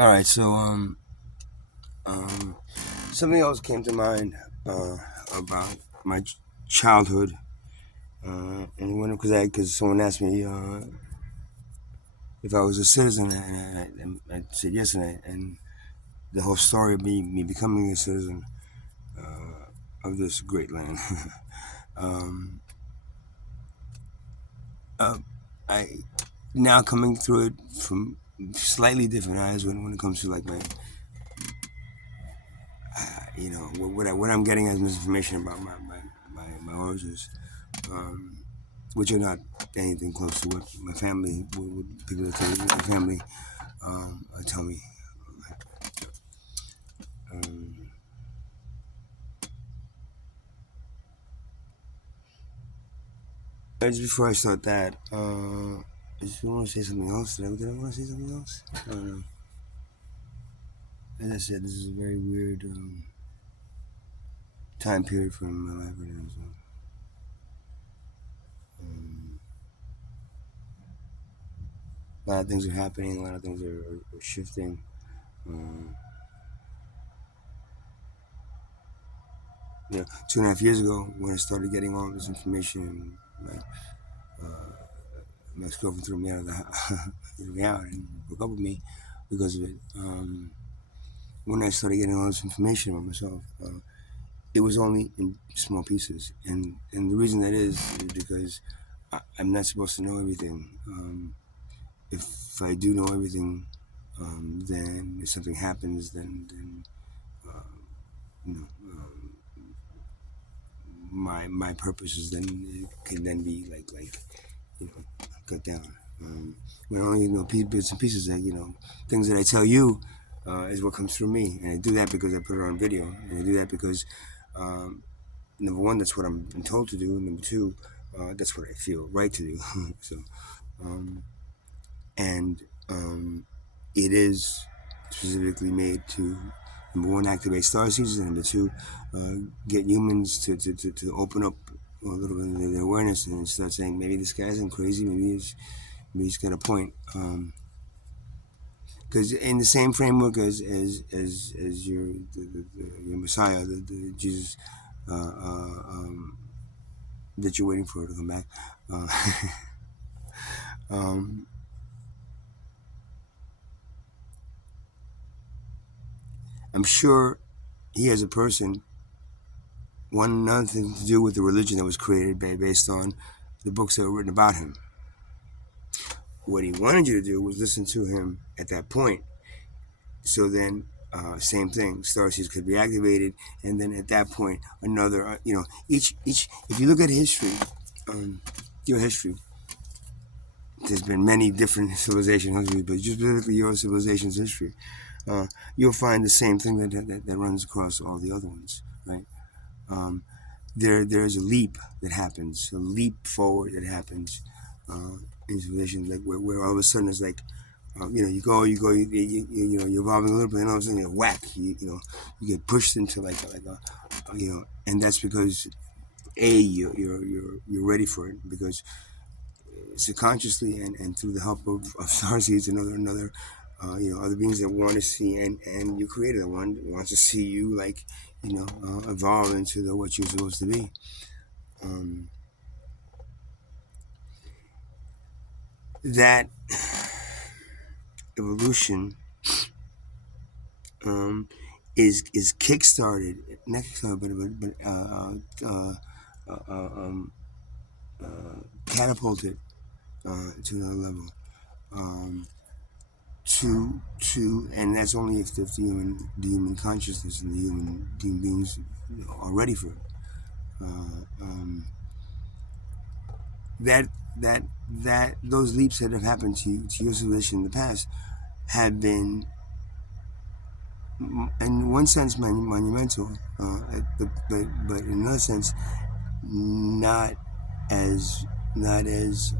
All right, so um, something else came to mind about my childhood, and when because someone asked me if I was a citizen, and I said yes, and the whole story of me becoming a citizen of this great land. um, uh, I now coming through it from slightly different eyes when it comes to like my what I'm getting as misinformation about my origins, um, which are not anything close to what my family, what people that tell me, my family tell me. Um, just before I start that, I just want to say something else. Did I want to say something else? I don't know. As I said, this is a very weird time period for my life right now. So, um, a lot of things are happening. A lot of things are shifting. Um, 2.5 years ago, when I started getting all this information, my ex-girlfriend threw me out of the house, threw me out and broke up with me because of it. When I started getting all this information about myself, it was only in small pieces, and the reason that is because I'm not supposed to know everything. If I do know everything, then if something happens, then you know, my purposes then can then be like cut down. When I only know bits and pieces that things that I tell you is what comes through me, and I do that because I put it on video, and I do that because um, number one, that's what I'm been told to do. Number two, that's what I feel right to do. So, um, and it is specifically made to number one activate star seeds, and number two get humans to open up a little bit of their awareness and start saying maybe this guy isn't crazy, maybe he's got a point. Because in the same framework as your Messiah, the Jesus that you're waiting for to come back. Uh, um, I'm sure he as a person wanted nothing to do with the religion that was created based on the books that were written about him. What he wanted you to do was listen to him at that point. So then, same thing, starseeds could be activated, and then at that point, another, each. If you look at history, your history, there's been many different civilization histories, but just specifically your civilization's history, you'll find the same thing that runs across all the other ones, right? Um, there's a leap that happens, a leap forward that happens in civilizations, like where all of a sudden it's like, you go, you're evolving a little bit, and all of a sudden you're whack, you get pushed into and that's because you're ready for it because subconsciously and through the help of starseeds and another other beings that want to see and you created one wants to see you like evolve into what you're supposed to be. um, that evolution um, is kickstarted, not kickstarted, catapulted to another level. Um, and that's only if the human consciousness and the human beings are ready for it. That that that those leaps that have happened to your civilization in the past have been, in one sense, monumental, but in another sense, not as not as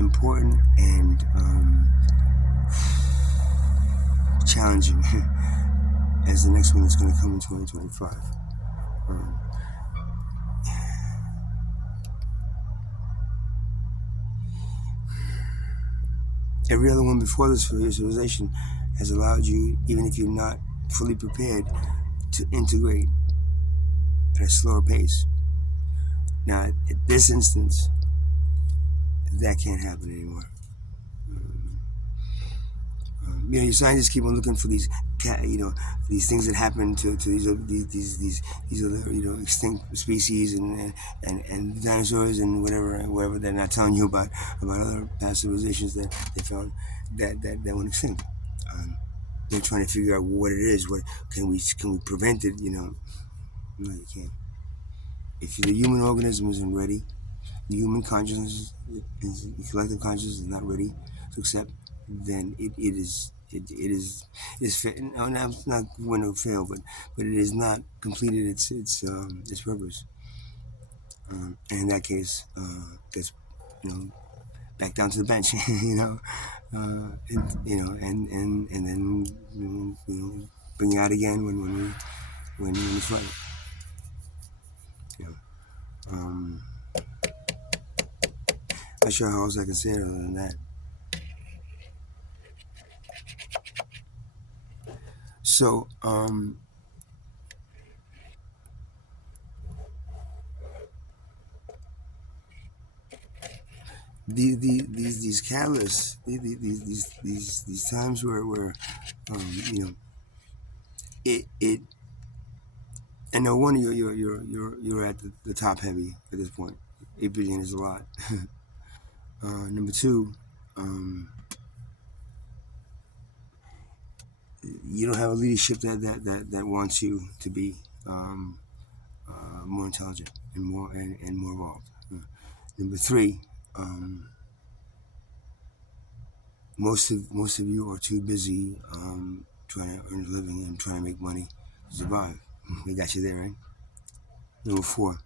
important and challenging as the next one that's going to come in 2025. Um, Every other one before this civilization has allowed you, even if you're not fully prepared, to integrate at a slower pace. Now, at this instance, that can't happen anymore. Your scientists keep on looking for these, these things that happen to these other extinct species and dinosaurs and whatever they're not telling you about other past civilizations that they found that went extinct. Um, they're trying to figure out what it is. What can we prevent it? No, you can't. If the human organism isn't ready, the human consciousness, the collective consciousness is not ready to accept, then it is no, not going to fail, but it has not completed its purpose. And in that case, gets you know back down to the bench, and then bring it out again when it's right. You know. Um, Not sure how else I can say it other than that. So, these catalysts, these times where it and no wonder you're at the top heavy at this point. 8 billion is a lot. Number two, um, you don't have a leadership that wants you to be um, more intelligent and more evolved. Number three, um, most of you are too busy trying to earn a living and trying to make money to survive. We got you there, right? Number four,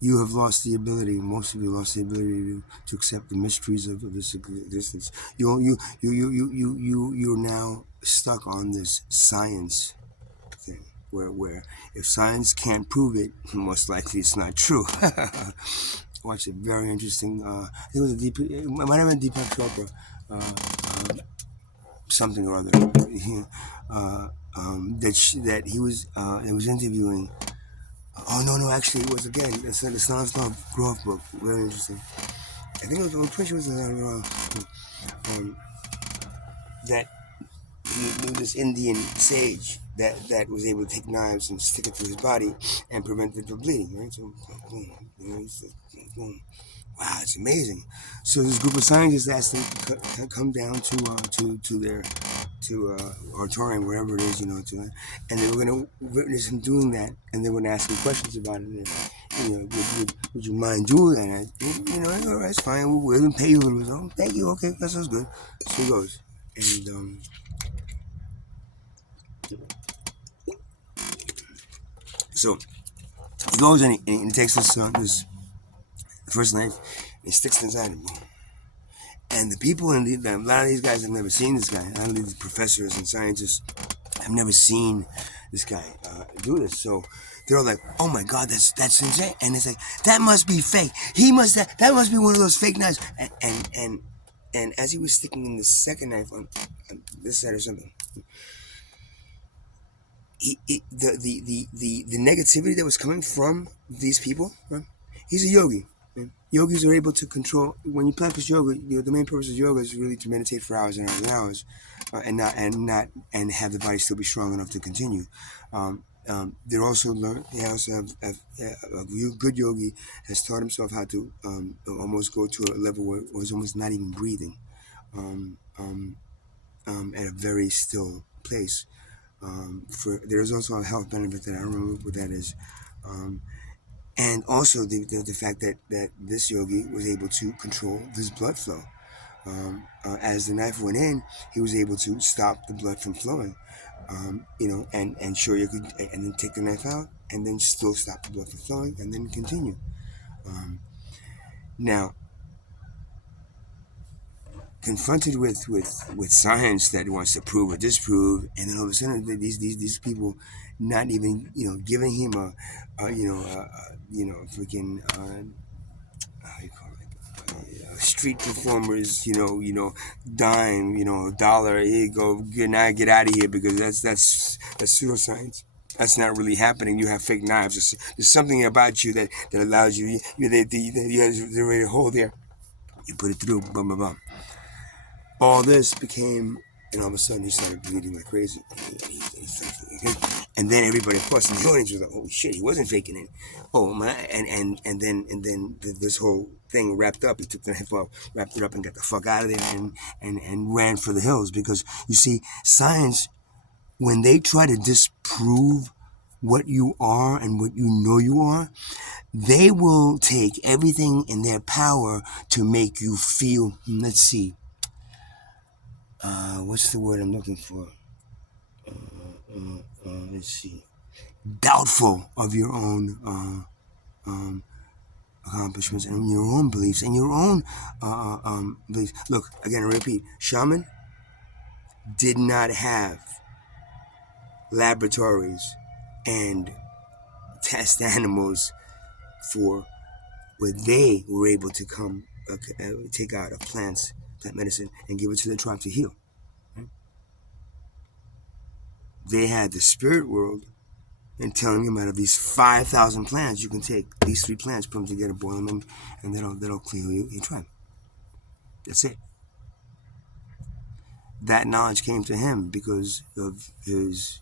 you have lost the ability. Most of you lost the ability to accept the mysteries of this existence. You're now stuck on this science thing, where if science can't prove it, most likely it's not true. Watched a very interesting. I think it was a deep. It might have been Deepak Chopra. Something or other, that he was interviewing. Oh no, actually it was again. The Stanislav Grof book. Very interesting. I think it was. I'm pretty sure it was that he knew this Indian sage that was able to take knives and stick it through his body and prevent it from bleeding. Right, so boom, boom. Wow, it's amazing. So this group of scientists asked him to come down to their auditorium, wherever it is, and they were going to witness him doing that, and they were going to ask him questions about it. And, would you mind doing that? And, all right, it's fine. We'll even pay you a little bit. Oh, thank you. Okay, that sounds good. So he goes, and so he goes and he takes this first knife and he sticks it inside him. And the people a lot of these guys have never seen this guy. A lot of these professors and scientists have never seen this guy do this. So they're all like, "Oh my God, that's insane!" And it's like, "That must be fake. That must be one of those fake knives." And as he was sticking in the second knife on this side or something, the negativity that was coming from these people, right? He's a yogi. Right? Yogis are able to control. When you practice yoga, the main purpose of yoga is really to meditate for hours and hours and hours, and have the body still be strong enough to continue. They're also learn. They also have a good yogi has taught himself how to almost go to a level where he's almost not even breathing, um, um, at a very still place. There's also a health benefit that I don't remember what that is, um, and also the fact that this yogi was able to control this blood flow. As the knife went in, he was able to stop the blood from flowing. And sure you could, and then take the knife out, and then still stop the blood from flowing, and then continue. Um, Now, confronted with science that wants to prove or disprove, and then all of a sudden these people not even giving him freaking how you call it street performers, dime, dollar, here you go, now get out of here, because that's pseudoscience. That's not really happening. You have fake knives. There's something about you that allows you have the right hold there. You put it through, bum bum bum. All this became, and all of a sudden he started bleeding like crazy. And then everybody, of course, in the audience was like, "Holy shit, he wasn't faking it." Oh my! And then this whole thing wrapped up. He took the knife off, wrapped it up, and got the fuck out of there, and ran for the hills. Because you see, science, when they try to disprove what you are and what you know you are, they will take everything in their power to make you feel. Let's see. What's the word I'm looking for? Let's see. Doubtful of your own accomplishments and your own beliefs and your own beliefs. Look, again, I repeat, shaman did not have laboratories and test animals for where they were able to come take out a plant medicine and give it to the tribe to heal. Right? They had the spirit world and telling them out of these 5,000 plants, you can take these 3 plants, put them together, boil them, and that'll clear your tribe. That's it. That knowledge came to him because of his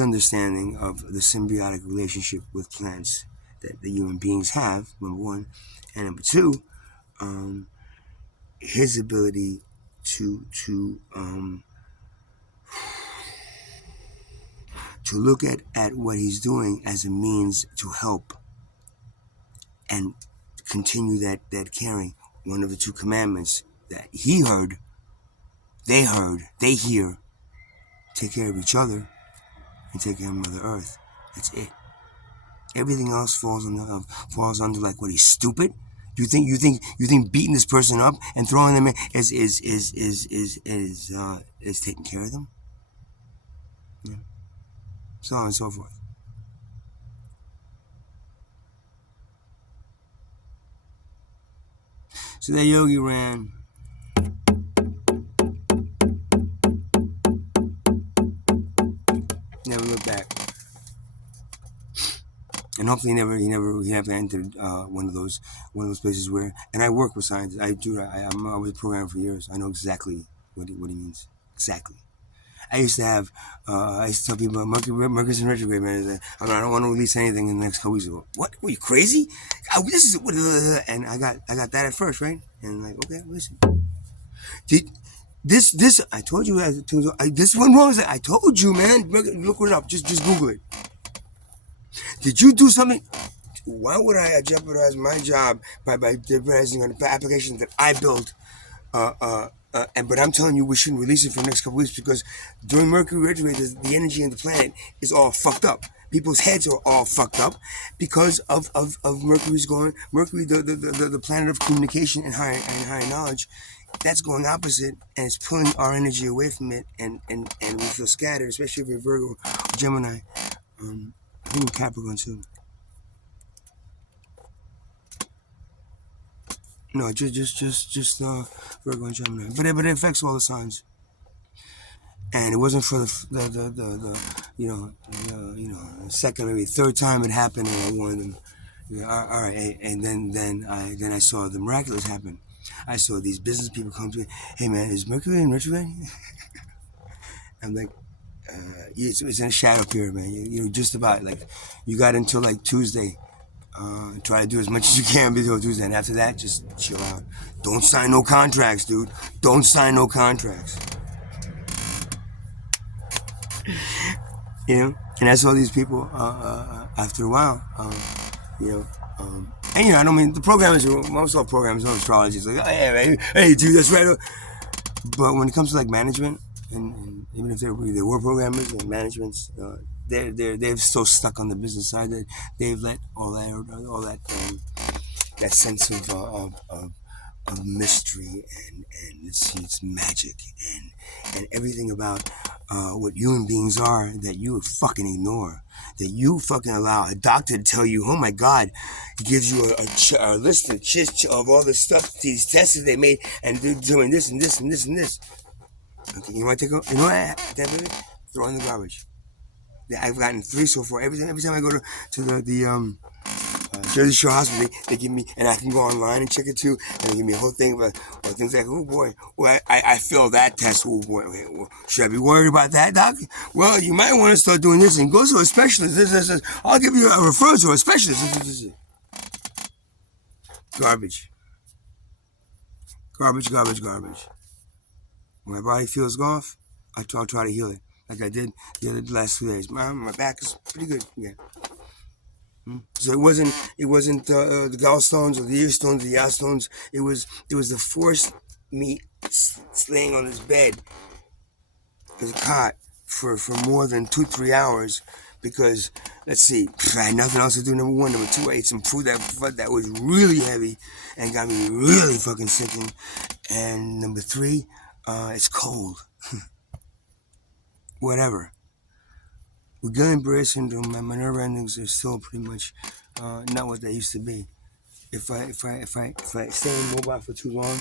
understanding of the symbiotic relationship with plants that the human beings have, number one, and number two, his ability to look at what he's doing as a means to help and continue that caring. One of the 2 commandments that he heard, they hear, take care of each other and take care of Mother Earth. That's it. Everything else falls under like, what, he's stupid? You think beating this person up and throwing them in is taking care of them? Yeah. So on and so forth. So that Yogi ran. Never looked back. And hopefully he never entered one of those places where. And I work with science. I was a programmer for years. I know exactly what he means. Exactly. I used to tell people Mercury's in retrograde, man. I don't want to release anything in the next couple weeks. What? Were you crazy? This is what. And I got that at first, right? And like, okay, listen. This I told you. This one wrong. I told you, man. Look it up. Just Google it. Did you do something? Why would I jeopardize my job by jeopardizing an application that I built? But I'm telling you, we shouldn't release it for the next couple weeks because during Mercury retrograde, the energy in the planet is all fucked up. People's heads are all fucked up because of Mercury's going. Mercury, the planet of communication and higher knowledge, that's going opposite, and it's pulling our energy away from it, and we feel scattered, especially if you're Virgo, or Gemini. I think Capricorn too. No, just Virgo and Gemini. But it affects all the signs. And it wasn't for the second, maybe third time it happened, and I warned them. Yeah, all right, and then I saw the miraculous happen. I saw these business people come to me. Hey man, is Mercury in retrograde? I'm like, it's in a shadow period, man. You're just about like, you got until like Tuesday. Try to do as much as you can before Tuesday, and after that, just chill out. Don't sign no contracts, dude. Don't sign no contracts. And I saw these people after a while, and I don't mean the programmers. Most all programmers, no astrology. It's like, hey, dude, that's right. But when it comes to like management, and even if they were programmers and managements, they're so stuck on the business side that they've let all that that sense of mystery and it's magic and everything about what human beings are that you fucking ignore, that you fucking allow a doctor to tell you, oh my God, he gives you a list of all the stuff, these tests that they made, and they're doing this and this and this and this. Okay, you want to take a, you know what? Throw in the garbage. Yeah, I've gotten 3 so far. Every time I go to the Jersey Shore Hospital, they give me, and I can go online and check it too, and they give me a whole thing about things like, oh boy, well, I failed that test. Oh boy, okay, well, should I be worried about that, doc? Well, you might want to start doing this and go to a specialist. This. I'll give you a referral to a specialist. Garbage, garbage, garbage, garbage. When my body feels off, I'll try to heal it, like I did the last 2 days. My back is pretty good. Yeah. So it wasn't the gallstones or the ear stones, the eye stones. It was the force me laying on this bed as a cot for more than 2-3 hours because let's see, I had nothing else to do. Number one, number two, I ate some food that was really heavy and got me really fucking sicking. And number three, it's cold. Whatever. With Guillain-Barré syndrome, my nerve endings are still pretty much not what they used to be. If I stay immobile for too long,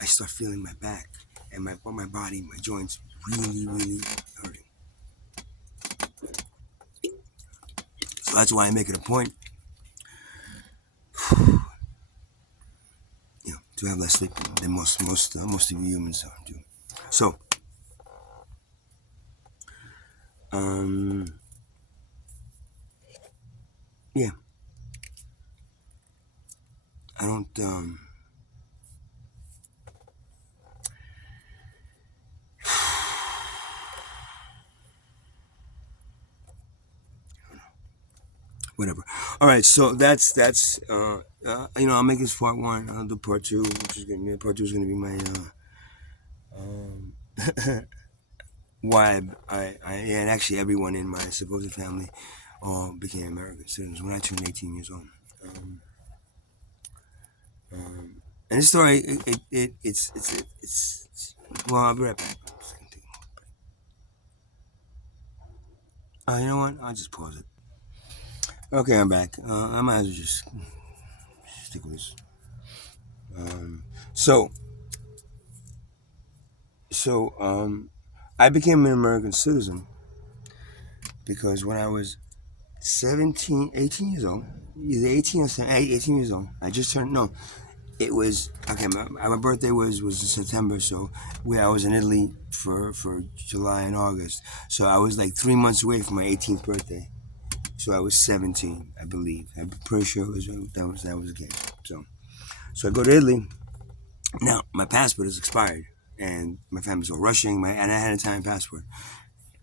I start feeling my back and my body, my joints really, really hurting. So that's why I make it a point, to have less sleep than most of you humans do. So, yeah, I don't. Whatever. All right, so that's I'll make this part one. I'll do part two, which is gonna be part two is gonna be my why and actually everyone in my supposed family all became American citizens when I turned 18 years old. Um, and this story, it's well, I'll be right back. You know what? I'll just pause it. Okay, I'm back. I might as well just stick with this. Um, so, so I became an American citizen because when I was 18 years old, either 18 or 18 years old, I just turned, no, it was, okay, my birthday was in September, so I was in Italy for July and August. So I was like 3 months away from my 18th birthday. So I was 17, I believe. I'm pretty sure that was the case. So I go to Italy. Now, my passport is expired, and my family's all rushing, and I had an Italian passport.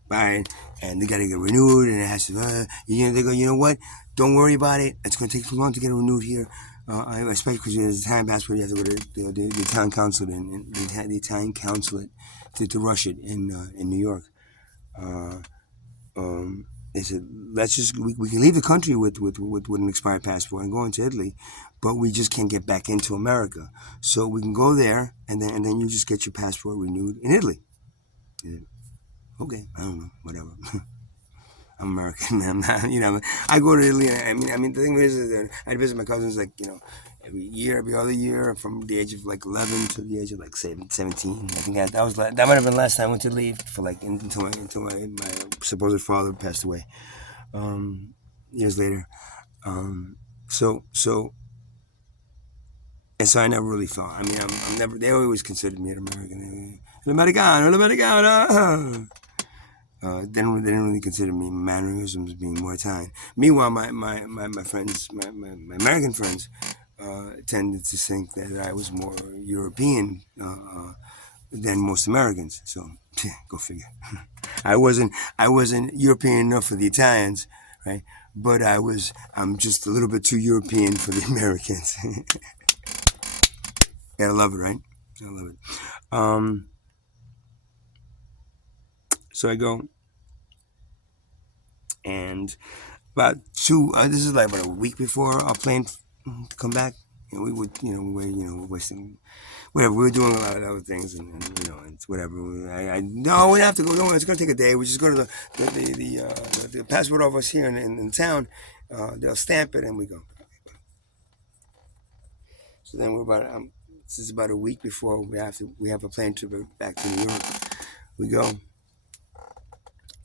Right, and they gotta get renewed, and it has to. They go, you know what? Don't worry about it. It's gonna take too long to get it renewed here. Especially because it's an Italian passport, you have to go to the Italian consulate and the Italian consulate to rush it in New York. Uh, they said, let's just we can leave the country with an expired passport and go into Italy, but we just can't get back into America. So we can go there, and then you just get your passport renewed in Italy. Yeah. Okay, I don't know, whatever. I'm American, man. I go to Italy. I mean, the thing is that I visit my cousins like every other year, from the age of like 11 to the age of like 17. I think that might have been the last time I went to leave for like until my supposed father passed away. Years later. So and so I never really thought. I mean, I'm never. They always considered me an American. Americano. They didn't really consider me mannerisms being more Italian. Meanwhile, my friends, my American friends, tended to think that I was more European than most Americans. So, go figure. I wasn't European enough for the Italians, right? But I'm just a little bit too European for the Americans. Gotta love it, right? I love it. So I go. And about this is like about a week before our plane to come back, we would, we're wasting, whatever. We were doing a lot of other things, and it's whatever. No, we don't have to go. No, it's gonna take a day. We just go to the passport office here in town. They'll stamp it, and we go. So then we're about. This is about a week before we have a plane trip back to New York. We go,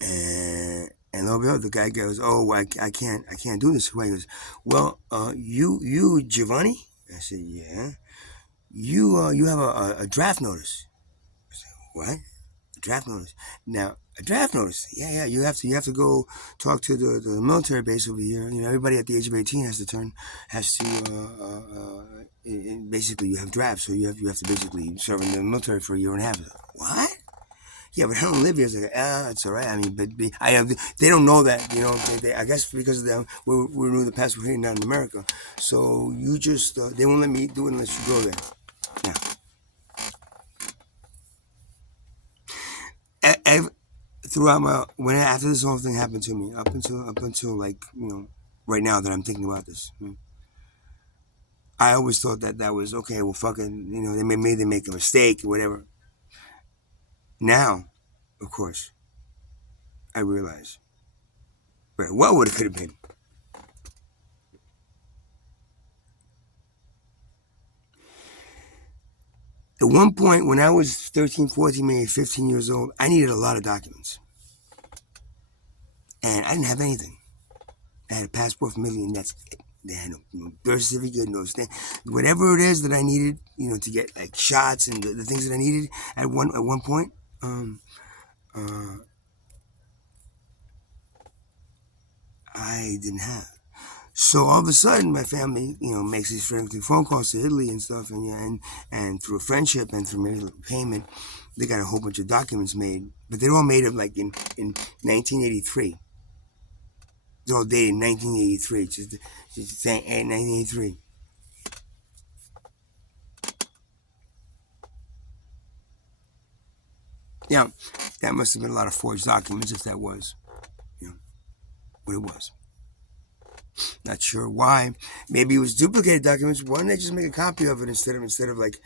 and lo and behold, the guy goes, "Oh, I can't do this." He goes, "Well, you Giovanni?" I said, "Yeah." You have a draft notice. I said, "What? A draft notice?" Now, a draft notice. Yeah. You have to go talk to the military base over here. Everybody at the age of 18 has to basically you have drafts, so you have to basically serve in the military for a year and a half. What? Yeah, but I don't live here. It's like, it's all right. I mean, but I have. They don't know that, I guess because of them, we're new the passport here now in America. So you just they won't let me do it unless you go there. Yeah. Ev- Throughout after this whole thing happened to me, up until like right now that I'm thinking about this, I always thought that was okay. Well, fucking, they make a mistake or whatever. Now, of course, I realize, right, what would it could have been. At one point, when I was 13, 14, maybe 15 years old, I needed a lot of documents. And I didn't have anything. I had a passport from Italy, and that's it. They had no birth certificate, no stamp. Whatever it is that I needed, to get like shots and the things that I needed at one point, uh, I didn't have. So all of a sudden, my family, makes these friendly phone calls to Italy and stuff, and through a friendship and through maybe payment, they got a whole bunch of documents made, but they're all made of like in 1983. They're all dated 1983. Just saying 1983. Yeah, that must have been a lot of forged documents if that was, you know, what it was. Not sure why. Maybe it was duplicated documents. Why don't they just make a copy of it instead of like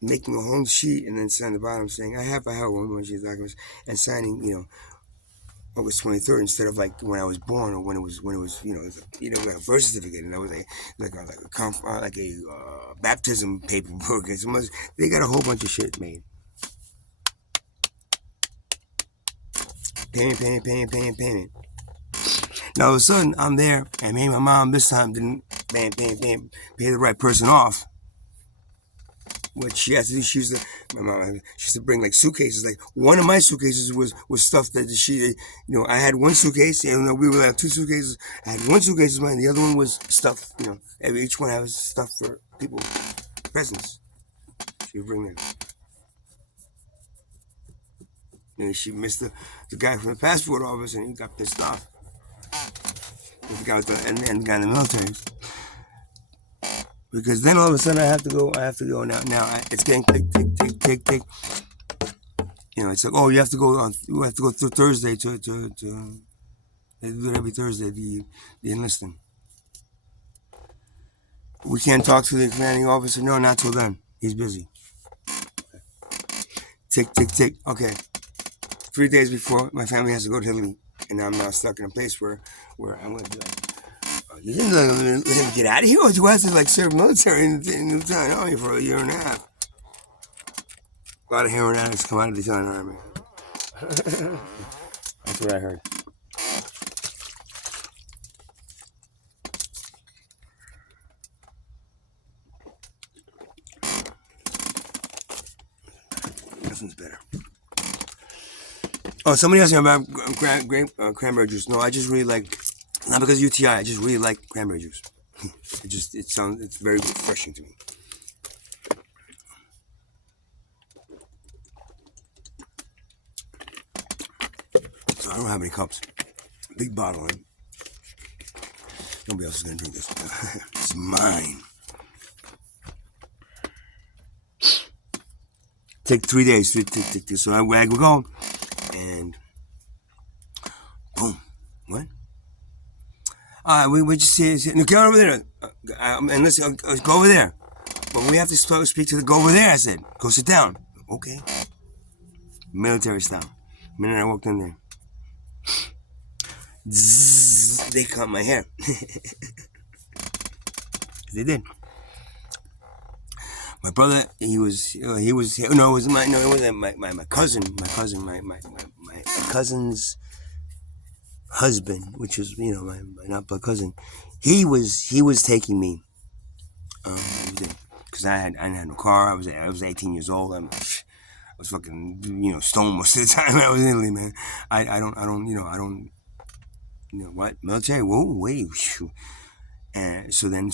making a whole sheet and then sign the bottom saying I have one sheet of documents and signing August 23rd instead of like when I was born or when it was like a birth certificate and I was like a baptism paperwork and they got a whole bunch of shit made. Payment. Now all of a sudden I'm there and maybe my mom this time didn't pay the right person off. What she had to do, my mom, she used to bring like suitcases. Like one of my suitcases was stuff that I had one suitcase, we were like two suitcases. I had one suitcase of mine, the other one was stuff, each one has stuff for people, presents. She would bring that. She missed the guy from the passport office and he got pissed off. The guy and the guy in the military. Because then all of a sudden I have to go now. It's getting tick. It's like, oh, you have to go through Thursday to they do it every Thursday, the enlisting. We can't talk to the commanding officer. No, not till then. He's busy. Tick. Okay. 3 days before, my family has to go to Italy, and I'm now stuck in a place where I'm going to be like, you didn't let him get out of here, or you have to like serve military in the Italian army for a year and a half. A lot of heroin addicts come out of the Italian army. That's what I heard. This one's better. Oh, somebody asked me about cranberry juice. No, I just really like, not because of UTI, I just really like cranberry juice. It's very refreshing to me. So I don't have any cups. Big bottle. Nobody else is going to drink this. It's mine. Take 3 days. So I go, and boom. What? We just see. No, go over there. And let's go over there. But we have to speak to the. Go over there. I said, go sit down. Okay. Military style. The minute I walked in there, zzz, they cut my hair. They did. My brother, he was no, it was my no, it wasn't my cousin, my cousin's husband, which was my not blood cousin. He was taking me, because I had no car. I was 18 years old. I was fucking stoned most of the time I was in Italy, man. I don't what military. Whoa, wait, whew. And so then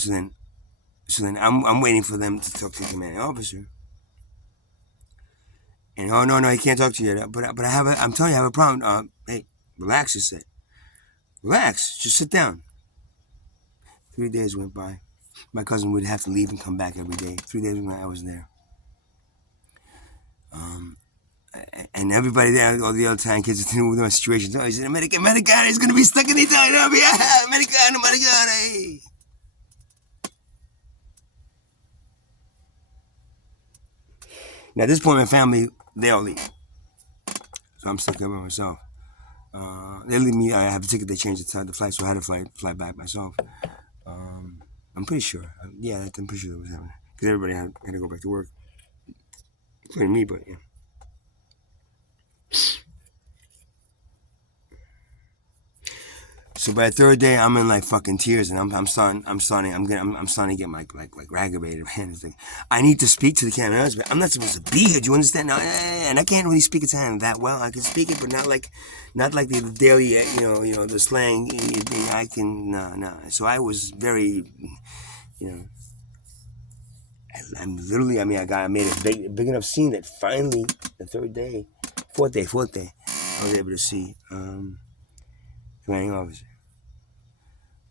I'm waiting for them to talk to the commanding officer. And oh no, he can't talk to you yet. But I'm telling you, I have a problem. Hey, relax, he said. Relax, just sit down. 3 days went by. My cousin would have to leave and come back every day. 3 days when I was there. And everybody there, all the other Italian kids knew my situation. Oh, he said, Americano, he's going to be stuck in Italy. Americano. Now, at this point, my family, they all leave. So I'm stuck there by myself. They leave me. I have a ticket. They changed the flight, so I had to fly back myself. I'm pretty sure. I'm pretty sure that was happening. Because everybody had to go back to work. Including me, but yeah. So by the third day, I'm in like fucking tears, and I'm starting to get like aggravated, man. It's like, I need to speak to the Canadian husband. I'm not supposed to be here. Do you understand? Now, and I can't really speak Italian that well. I can speak it, but not like the daily, the slang. I can no. So I was very, I'm literally. I mean, I made a big enough scene that finally the fourth day, I was able to see commanding officer.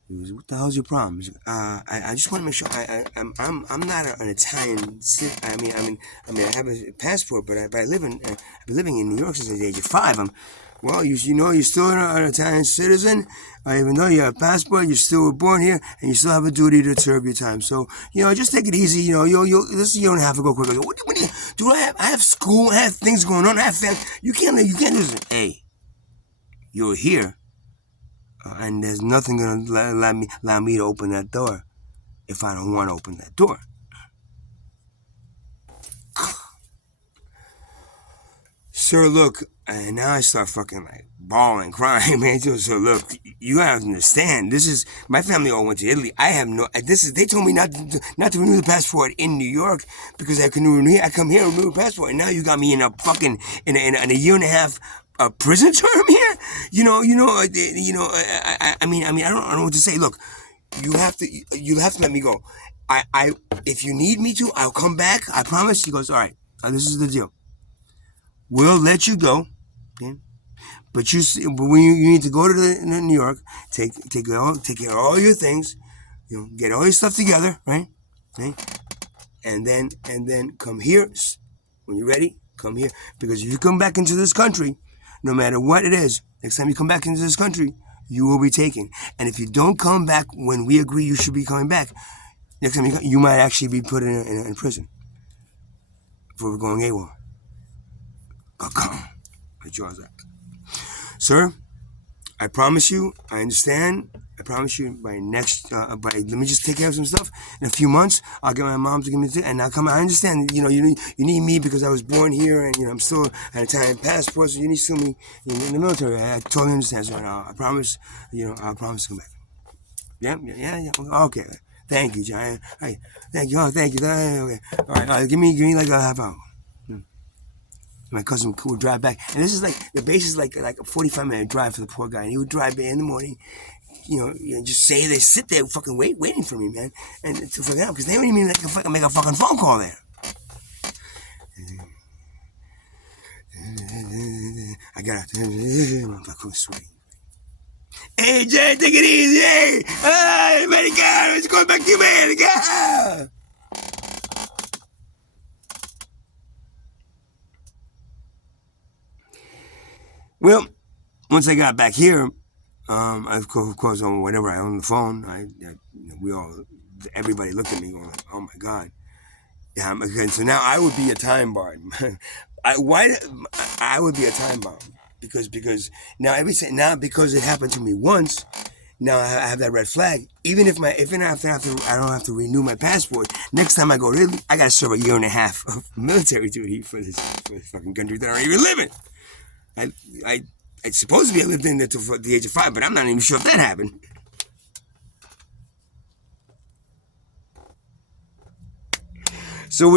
He was, what the hell's your problem? He's like, I just want to make sure I'm not an Italian. I have a passport, but I've been living in New York since the age of 5. You're still an Italian citizen. Even though you have a passport, you still were born here, and you still have a duty to serve your time. So just take it easy. You don't have to go quick. What do you do? I have school. I have things going on. I have family. You can't listen. Hey, you're here. And there's nothing gonna allow me to open that door if I don't want to open that door. Sir, look, and now I start fucking like bawling, crying, man. So look, you have to understand. This is my family all went to Italy. I have no. They told me not to renew the passport in New York because I couldn't renew. I come here and renew the passport, and now you got me in a fucking in a year and a half. A prison term here, I mean, I don't know what to say. Look, you have to let me go. If you need me to, I'll come back. I promise. He goes, all right. This is the deal. We'll let you go, okay? But when you need to go to New York, take care of all your things, get all your stuff together, right? Okay? And then come here when you're ready. Come here, because if you come back into this country, no matter what it is, next time you come back into this country, you will be taken. And if you don't come back when we agree you should be coming back, next time you might actually be put in prison for going AWOL. My jaw's up. Sir, I promise you, I understand. I promise you, let me just take care of some stuff. In a few months, I'll get my mom to give me and I'll come. I understand. You need me because I was born here, and I'm still an Italian passport, so you need to see me in the military. I totally understand. So I promise. I promise to come back. Yeah. Okay. Thank you, John. Hey, thank you. Oh, thank you. Okay. All right. Give me like a half hour. My cousin would drive back, and this is like the base is like a 45-minute drive for the poor guy, and he would drive in the morning. Just they sit there fucking waiting for me, man, and to fucking help, because they don't even make a fucking phone call there. I got out there, I'm fucking sweating. Hey, Jay, take it easy, hey! Hey, Americano, it's going back to America! Well, once I got back here, Of course, whenever I own the phone, everybody looked at me going, "Oh my god." Yeah, okay, so now I would be a time bomb. I would be a time bomb because now now because it happened to me once, now I have that red flag. Even after I don't have to renew my passport. Next time I go to Italy, I gotta serve a year and a half of military duty for this fucking country that I don't even live in. I I supposedly I lived in there till the age of 5, but I'm not even sure if that happened. So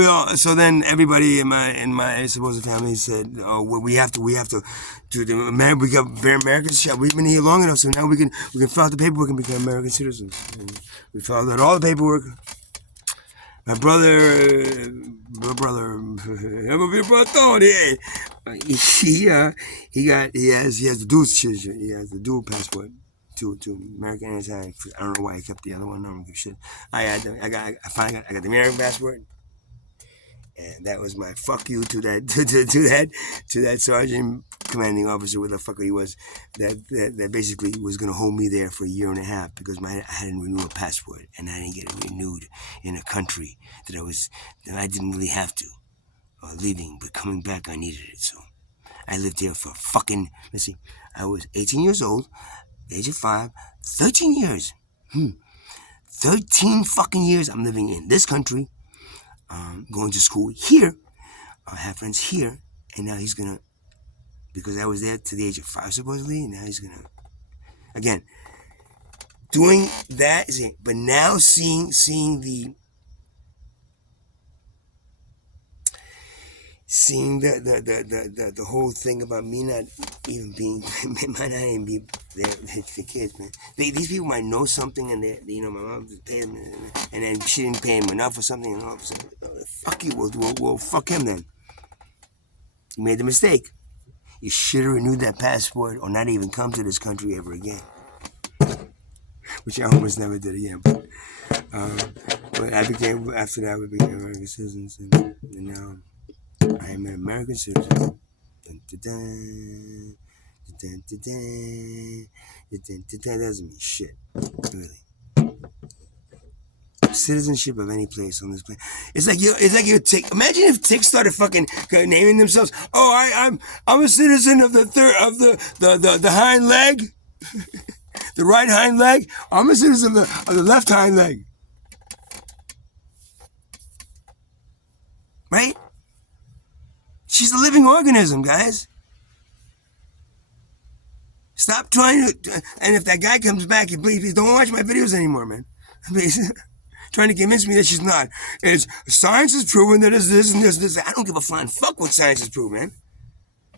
then everybody in my supposed family said, "Oh, well, we have to do the American. We got very American shit. We've been here long enough, so now we can fill out the paperwork and become American citizens." And we filled out all the paperwork. My brother, I'm a big brother. Yeah, he has the dual citizenship. He has the dual passport. To American and Italian. I don't know why he kept the other one. I don't give a shit. I got the American passport. And that was my fuck you to that to that sergeant commanding officer, where the fucker he was, that basically was gonna hold me there for a year and a half because I hadn't renewed a passport and I didn't get it renewed in a country that I didn't really have to leaving, but coming back I needed it. So I lived here for fucking, let's see, I was 18 years old, age of 5, 13 years. 13 fucking years I'm living in this country, going to school here. I have friends here, and now he's gonna, because I was there to the age of 5 supposedly, and now he's gonna, again, doing that is it. But now seeing the whole thing about me not even being, might not even be there, the kids, man. These people might know something, and my mom paid them, and then she didn't pay him enough or something, and all of a sudden, fuck you, well, fuck him then. You made the mistake. You should have renewed that passport or not even come to this country ever again. Which I almost never did again. But after that, we became American citizens, and now I am an American citizen. Dun, dun, dun, dun, dun, dun, dun, dun, that doesn't mean shit, really. Citizenship of any place on this planet. It's like you tick. Imagine if ticks started fucking naming themselves. Oh, I'm a citizen of the the hind leg, the right hind leg. I'm a citizen of the left hind leg. Right? She's a living organism, guys. Stop trying to. And if that guy comes back, please don't watch my videos anymore, man. Please. Trying to convince me that she's not. Science has proven that it's this and this and this. I don't give a flying fuck what science has proven, man.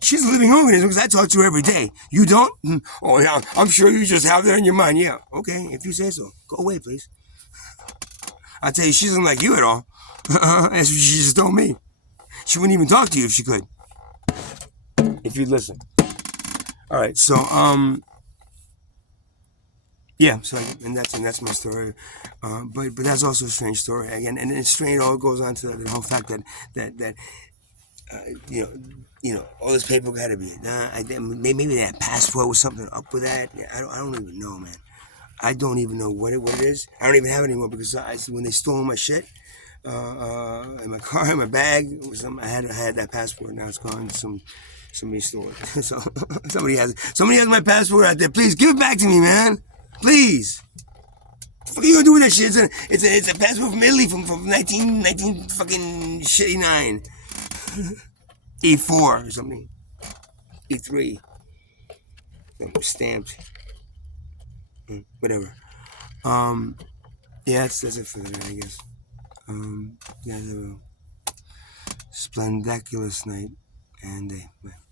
She's a living organism because I talk to her every day. You don't? Oh, yeah, I'm sure you just have that on your mind. Yeah, okay, if you say so. Go away, please. I'll tell you, she doesn't like you at all. That's what she just told me. She wouldn't even talk to you if she could. If you'd listen. All right, so, yeah, so and that's my story, but that's also a strange story again, and it's strange. All goes on to the whole fact that all this paperwork had to be. Maybe that passport was something up with that. I don't even know, man. I don't even know what it is. I don't even have it anymore because when they stole my shit, in my car, in my bag, I had that passport. Now it's gone. Somebody stole it. So somebody has my passport out there. Please give it back to me, man. Please. What are you gonna do with that shit? It's a passport from Italy from 19 fucking shitty 9. E4 or something. E3. Stamped. Whatever. Yeah, that's it for today, I guess. Yeah, have a splendiculous night and day. Bye.